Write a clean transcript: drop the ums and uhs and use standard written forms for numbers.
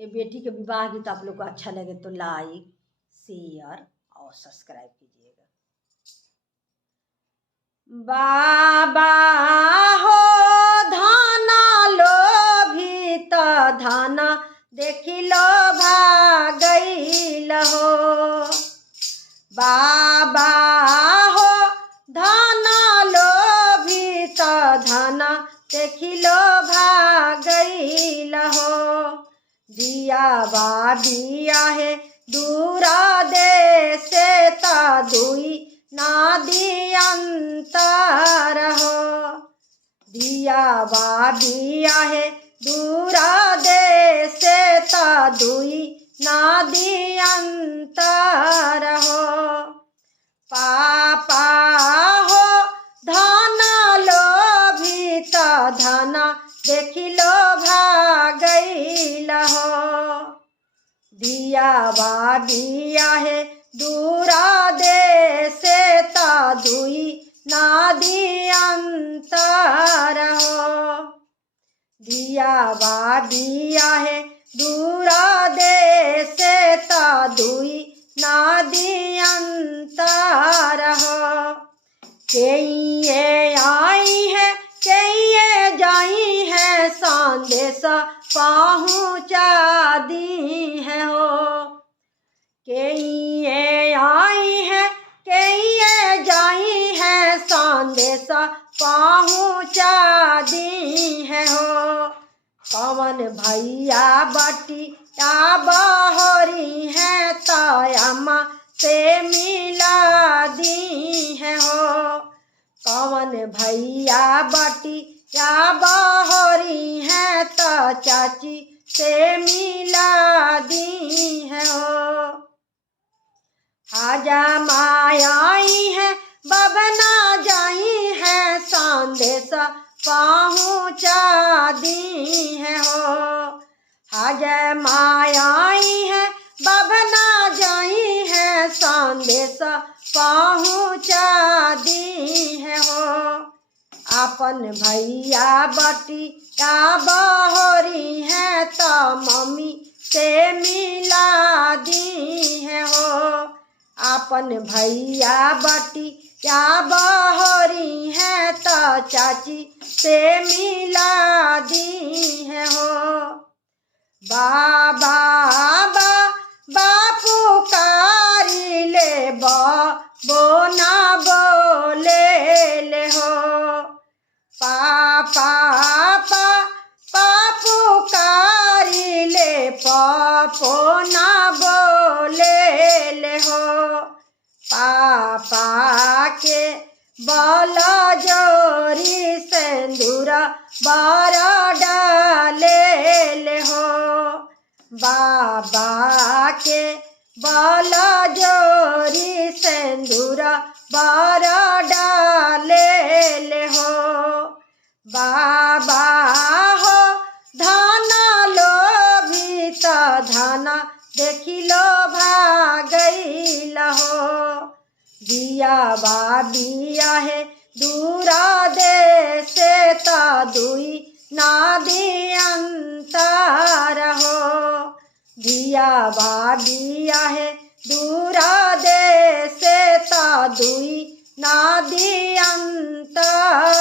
ये बेटी के विवाह गीत आप लोग को अच्छा लगे तो लाइक, शेयर और सब्सक्राइब कीजिएगा। बाबा हो धाना लोभी त धाना देखी लो भागैल हो। बाबा हो धाना लोभी त धाना देखी लो भागैल हो। दिया बा दिया है दूरा देश ता दुई नादी अंतर हो। दिया बा दिया है दूरा देश ता दुई नादी अंतर हो। पापा हो धाना लोभी त धाना देखी लो भागैल हो। दिया बा दिया है दूरा देश ता दुई नादी अंतर हो। दिया बा दिया है दूरा देश ता दुई नादी अंतर हो। कईये आई है कईये जाई है संदेश पहुँचा दी है हो। कईये आई है कईये जाई है संदेश पहुँचा दी है हो। कवन भैया बटी या बहरी है तयमा से मिला दी है हो। कवन भैया बटी या बहरी है तो चाची से मिला दी है हो। हाजा मायाई है बबना जाई है संदेश पहुँचा दी है हो। हाजा मायाई है बबना जाई है संदेश पहुँचा दी है हो। अपन भैया बटी या बहरी है तो मम्मी से मिला दी है हो। अपन भैया बटी या बहरी है तो चाची से मिला दी है हो। बाबा बापू कारी ले बोना बोले ले हो। पापा पापू कारी ले पापो ना बोले ले हो। पापा के बल जोरी सिंदूर बार डाले ले हो। बाबा के बल जोरी सिंदूर बार डाले ले हो। बाबा हो धाना लोभी त धाना देखी लो भागैल हो। दिया बा दिया है दूरा देश ता दुई नादी अंतर हो। दिया बा दिया है दूरा देश ता दुई नादी अंतर।